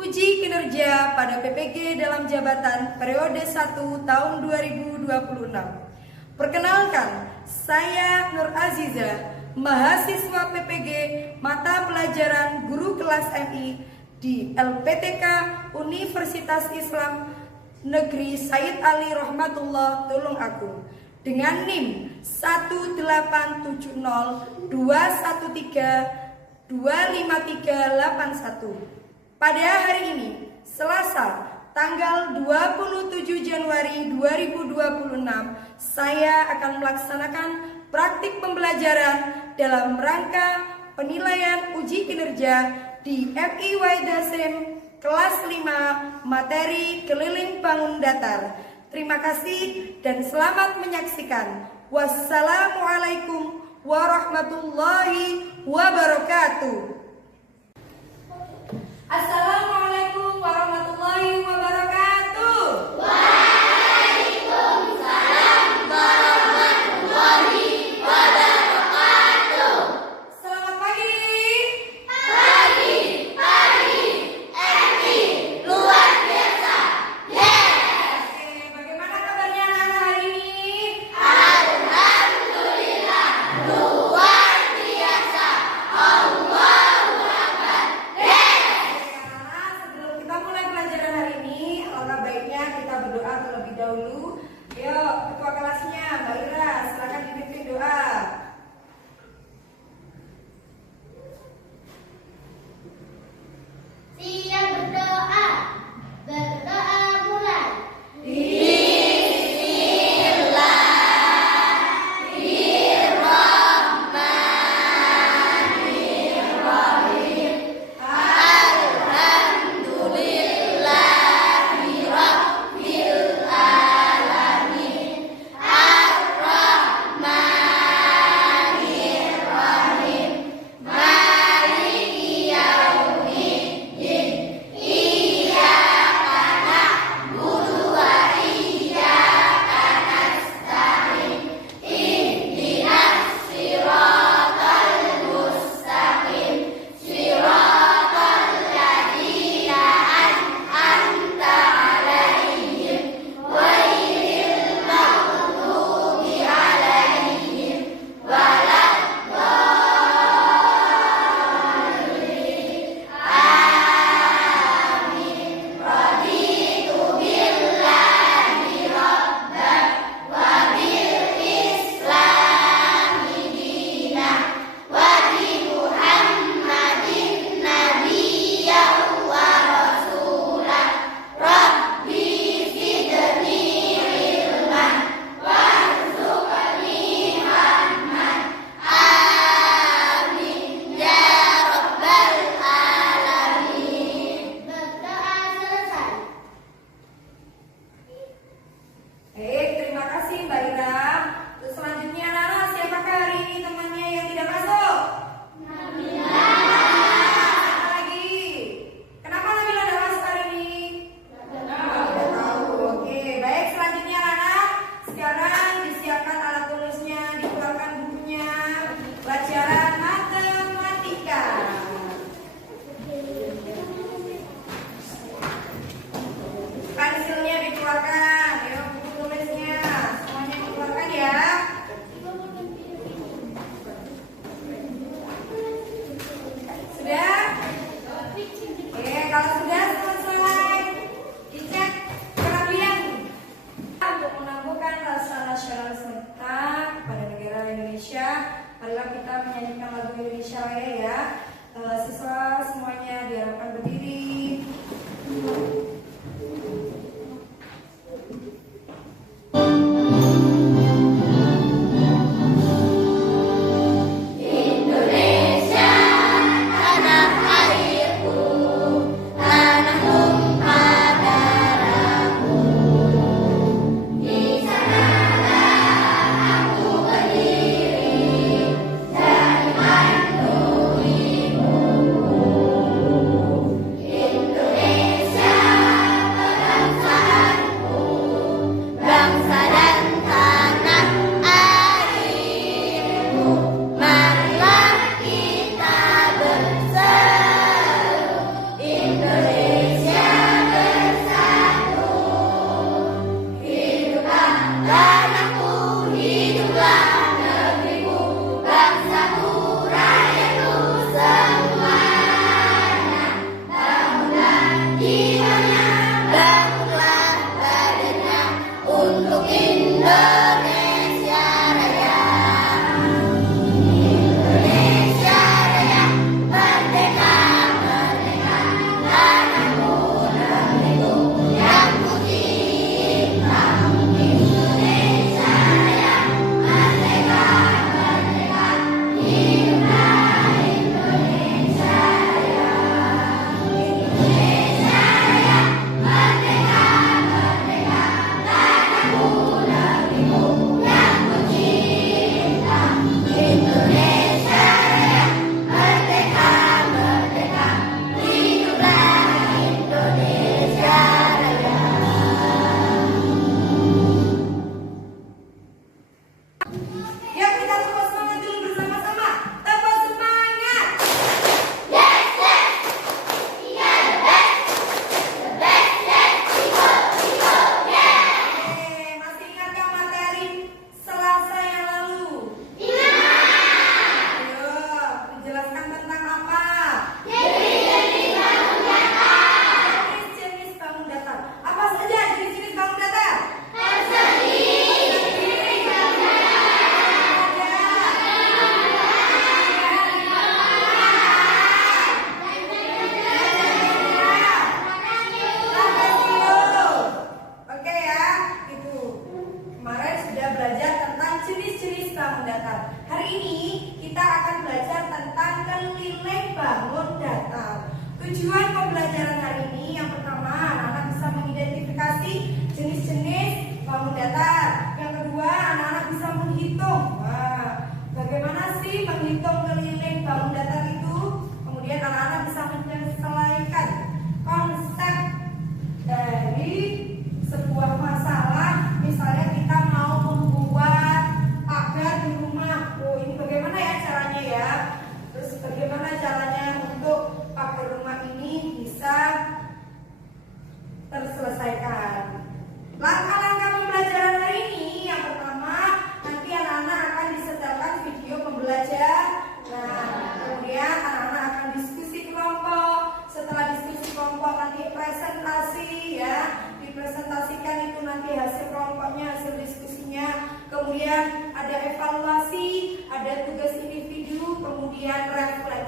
uji kinerja pada PPG dalam jabatan periode 1 tahun 2026. Perkenalkan, saya Nur Aziza, mahasiswa PPG mata pelajaran guru kelas MI di LPTK Universitas Islam Negeri Said Ali Rahmatullah Tulungagung dengan NIM 18702132531. Pada hari ini, Selasa, tanggal 27 Januari 2026, saya akan melaksanakan praktik pembelajaran dalam rangka penilaian uji kinerja di MI Waidasim kelas 5 materi keliling bangun datar. Terima kasih dan selamat menyaksikan. Wassalamualaikum warahmatullahi wabarakatuh. Assalamualaikum warahmatullahi wabarakatuh. Waalaikumsalam warahmatullahi wabarakatuh. Selamat pagi. Pagi, MI luar biasa. Yes. Oke, bagaimana kabarnya anak-anak hari ini? Alhamdulillah luar biasa. Allahu Akbar. Yes. Sekarang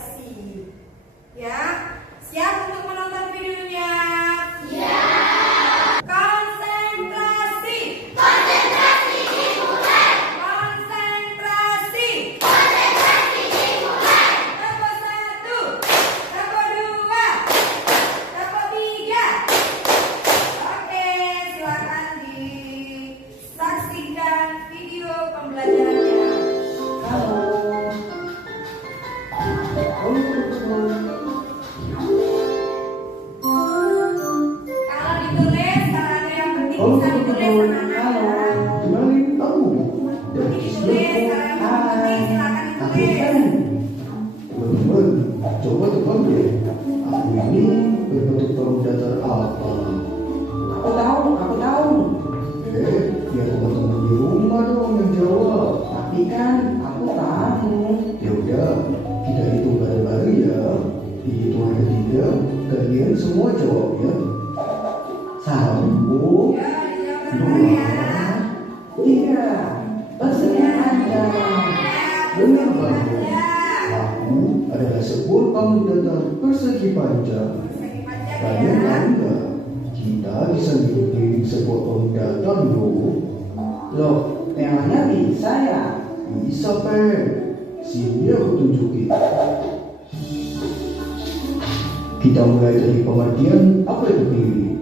koreksi. Ya, siap untuk menonton videonya? Ya. Konsentrasi. Konsentrasi dimulai. Konsentrasi. Konsentrasi dimulai. Tempo 1, tempo 2, tempo 3. Oke, silakan disaksikan video pembelajarannya. Kalau ditulis, kalau ada yang penting bisa ditulis anak-anak ya. Kenalin kamu. Nanti ditulis, kalau yang penting silakan ditulis. Teman-teman, coba tebak deh. Aku ini berbentuk form datar apa? Aku tahu. Biar teman-teman di rumah dong yang jawab. Tapi kan aku tahu. Ya udah, kita hitung bareng-bareng ya. Di hitungan ketiga, kalian semua jawab ya. 1, Ya, dijawab ya. 3. Persegi panjang. Benar banget. Ya. Aku adalah sebuah form datar persegi panjang. Persegi panjang Kalian ya. tahu nggak? Kita bisa bikin sebuah form datar loh. Loh, memangnya bisa ya? Bisa Pen. Sini aku tunjukin. Kita mulai dari pengertian apa itu pilih.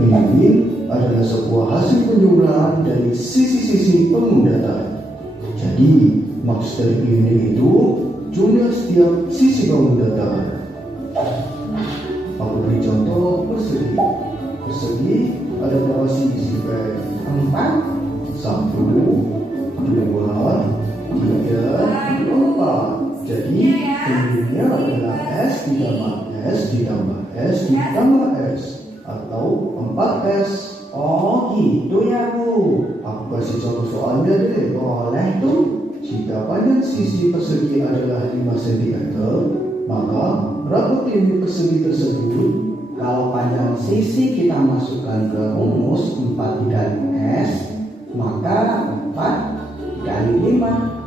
Pilih adalah sebuah hasil penjumlahan dari sisi-sisi pengundatan. Jadi maksud dari pilih itu jumlah setiap sisi pengundatan. Aku beri contoh persegi. Persegi ada berapa sisi Pen? 4. 1, 2, 3, 4. Jadi pilihnya adalah S ditambah S ditambah S atau 4S. Oh gitu ya Bu. Aku kasih contoh soalnya deh. Boleh tuh. Jika panjang sisi persegi adalah 5 cm, maka berapa kali persegi tersebut? Kalau panjang sisi kita masukkan ke rumus 4 dikali S, maka 4 dikali 5.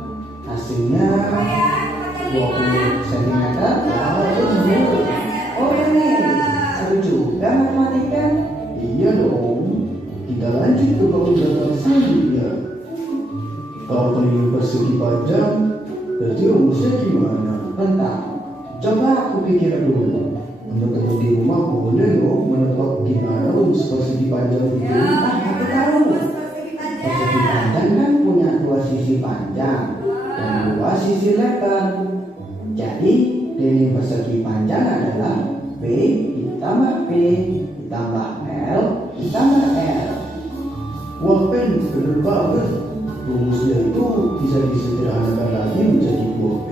Hasilnya 20 cm. Oh ini seru juga matematika. Iya dong. Kita lanjut ke pengundatan selanjutnya. Kalau kalian persegi panjang, berarti rumusnya gimana? Bentar, coba aku pikir dulu. Teman-teman di rumah boleh loh menebak gimana rumus persegi panjang itu. Aku tahu. Persegi Persegi panjang. panjang kan punya 2 sisi panjang dan 2 sisi lebar. Jadi dari persegi panjang adalah P ditambah P ditambah L ditambah L. Wah Pen, bener banget. Rumusnya itu bisa disederhanakan lagi menjadi 2P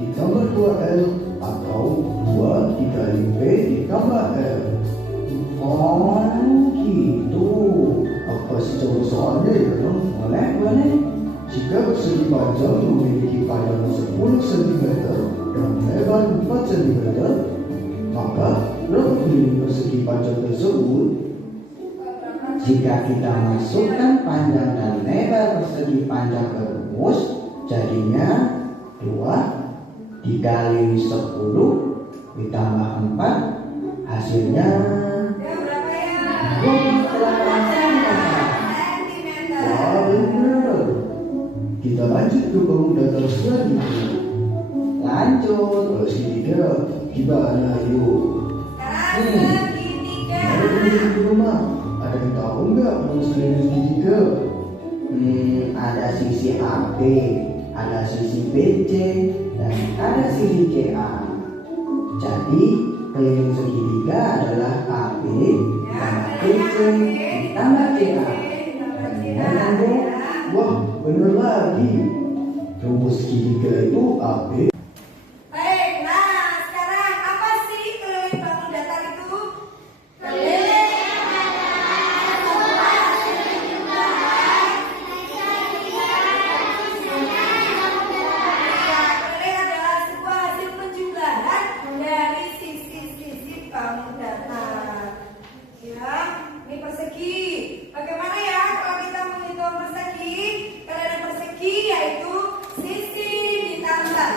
ditambah 2L atau 2 dikali P ditambah L. Oh gitu. Aku kasih contoh soalnya ya. Boleh. Jika persegi panjang memiliki panjang 10 cm dan lebar 4 cm, maka berapa kali persegi panjang tersebut? Jika kita masukkan panjang dan lebar persegi panjang ke rumus, jadinya 2 dikali 10 ditambah 4, hasilnya Ya, berapa ya? 28 cm. Sentimeter. Wah bener. Kita lanjut ke pengundatan selanjutnya. Lanjut. Kalau segitiga gimana yuk? Sekarang segitiga. Ada teman di rumah, ada yang tahu nggak rumus dari segitiga? Ada sisi AB, ada sisi BC, dan ada sisi CA. Jadi keliling segitiga adalah AB tambah BC ditambah CA. Benar Bu? Wah bener lagi. Rumus segitiga itu AB. Baik, nah sekarang apa sih keliling bangun datar itu? Keliling adalah sebuah hasil jumlahan. Ya, keliling adalah sebuah hasil penjumlahan dari sisi-sisi bangun datar. Ya, ini persegi. Bagaimana ya kalau kita menghitung persegi? Kalau ada persegi yaitu sisi ditambah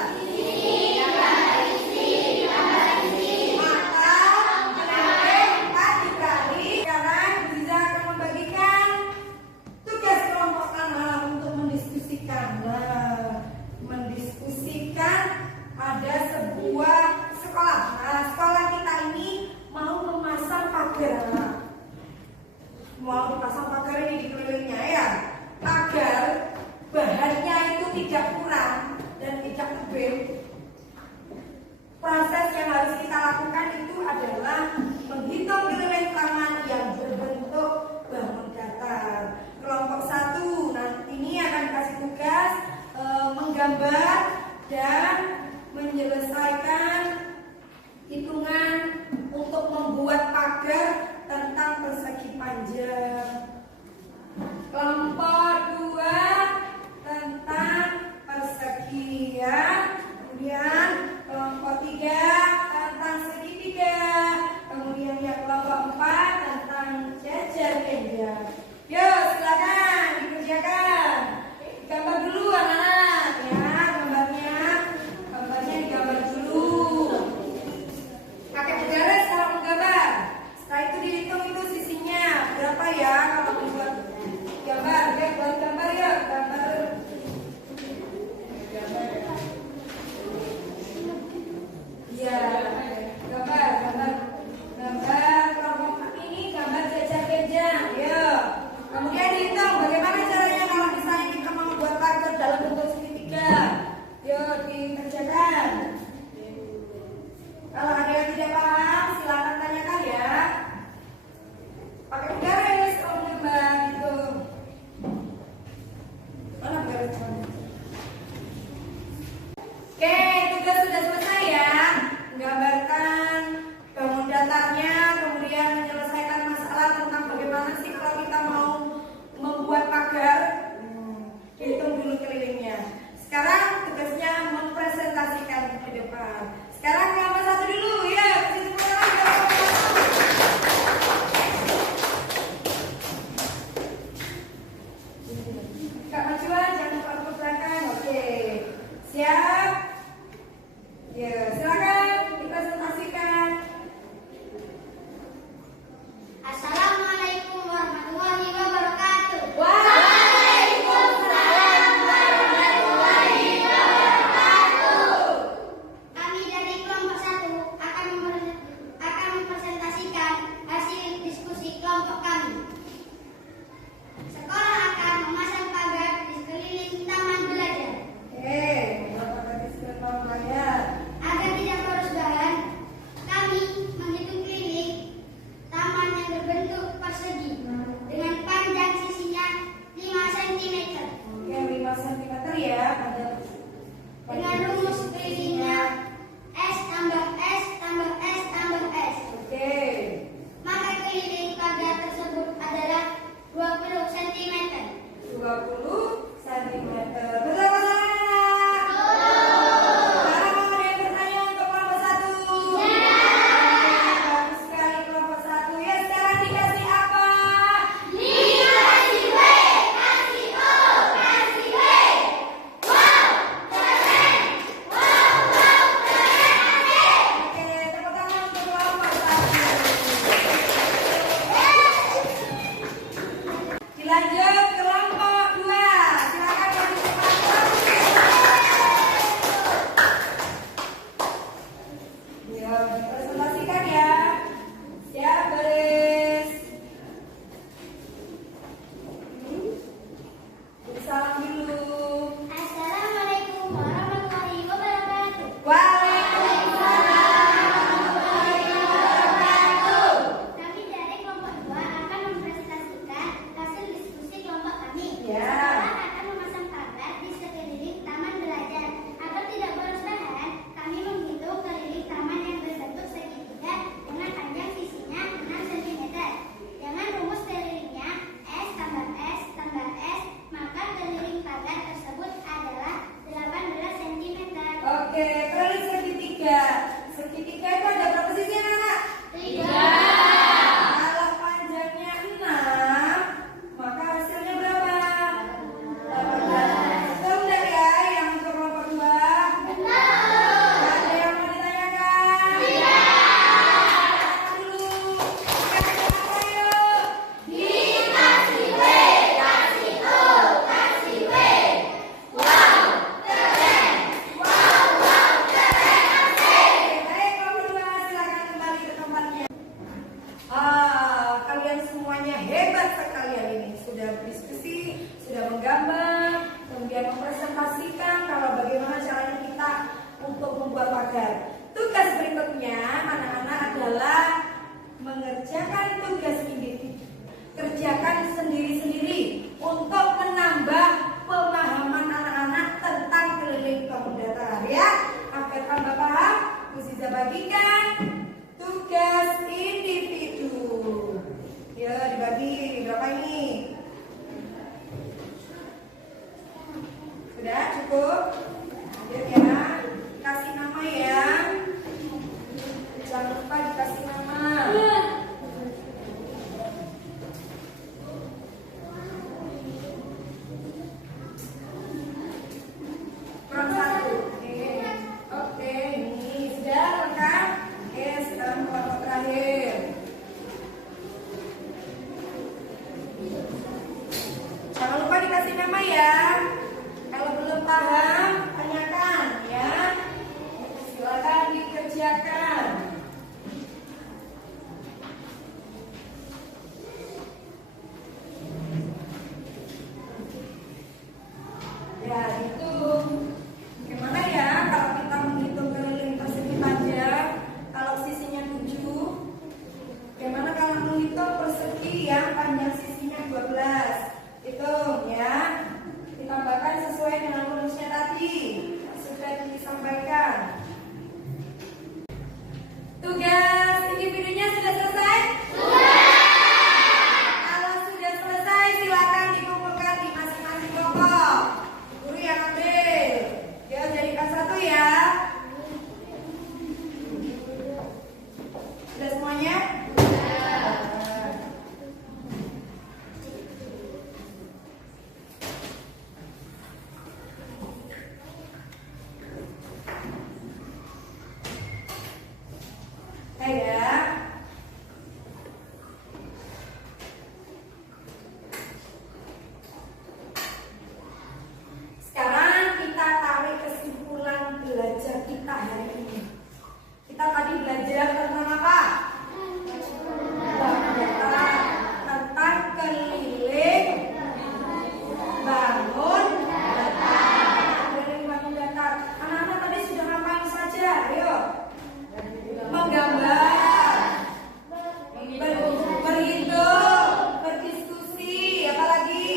mempresentasikan kalau bagaimana caranya kita untuk membuat pagar. Tugas berikutnya anak-anak adalah mengerjakan tugas individu. Kerjakan sendiri-sendiri untuk menambah pemahaman anak-anak tentang keliling bangun datar ya. Agar tambah paham, Uziza bagikan tugas individu. Ya, dibagi berapa ini? Sudah cukup? Lanjut ya. Kasih nama ya. Jangan lupa dikasih nama. Kurang satu. Oke, ini sudah lengkap. Oke, sekarang kelompok terakhir. Jangan lupa dikasih nama ya. Kalau belum paham, tanyakan ya. Silakan dikerjakan. Ya, hitung. Gimana ya kalau kita menghitung keliling persegi panjang? Kalau sisinya 7. Bagaimana kalau menghitung persegi yang panjang sisinya 12? Hitung ya. Ditambahkan sesuai dengan rumusnya tadi. Sudah disampaikan. Tugas individunya sudah selesai? Kalau sudah selesai, silakan dikumpulkan di masing-masing kelompok. Guru yang ambil. Ya, jadikan satu ya. Sudah semuanya? Ya. Sekarang kita tarik kesimpulan belajar kita hari ini. Kita tadi belajar tentang apa? Tentang keliling bangun datar. Keliling bangun datar. Anak-anak tadi sudah ngapain saja? Ayo. Menggambar, berhitung, berdiskusi, apalagi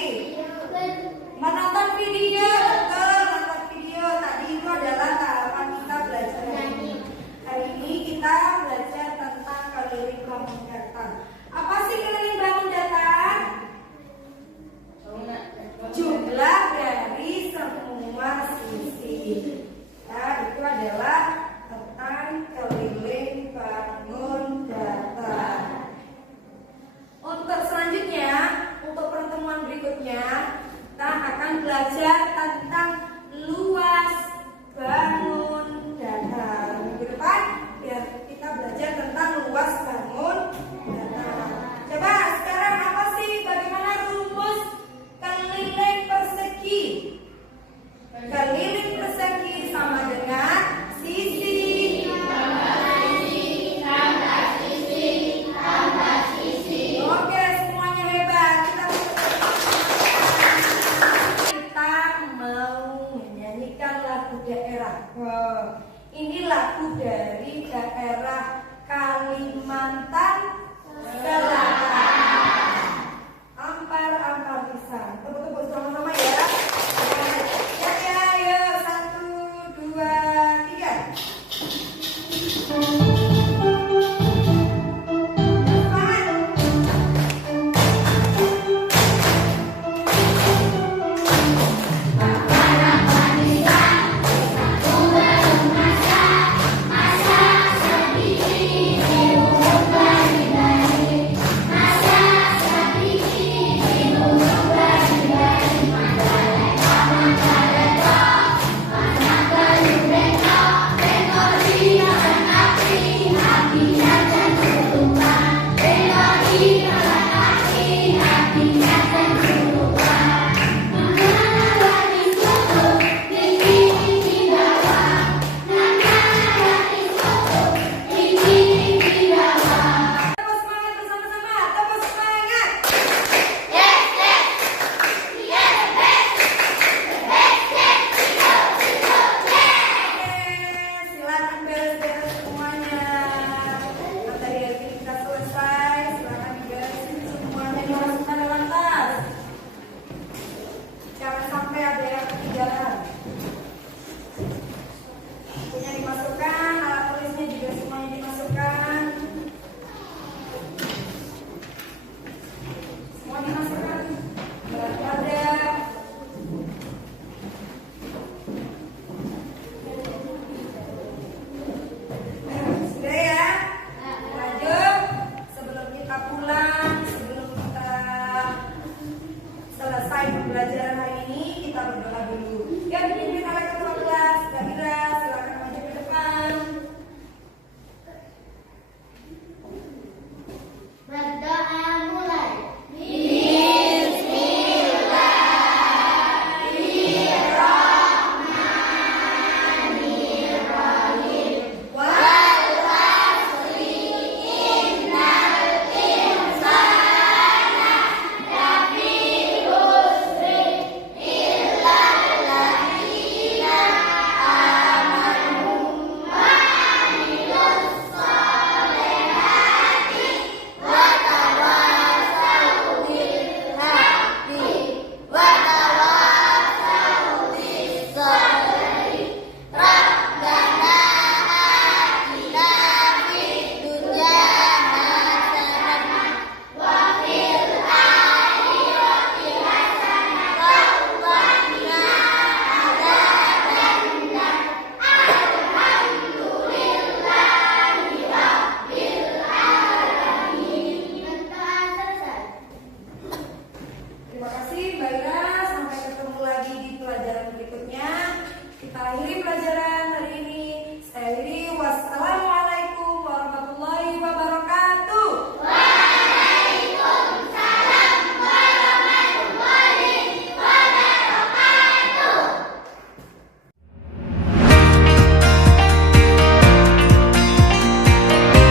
menonton video. Betul, nonton video. Tadi itu adalah tahapan kita belajar hari ini. Hari ini kita belajar tentang keliling bangun datar.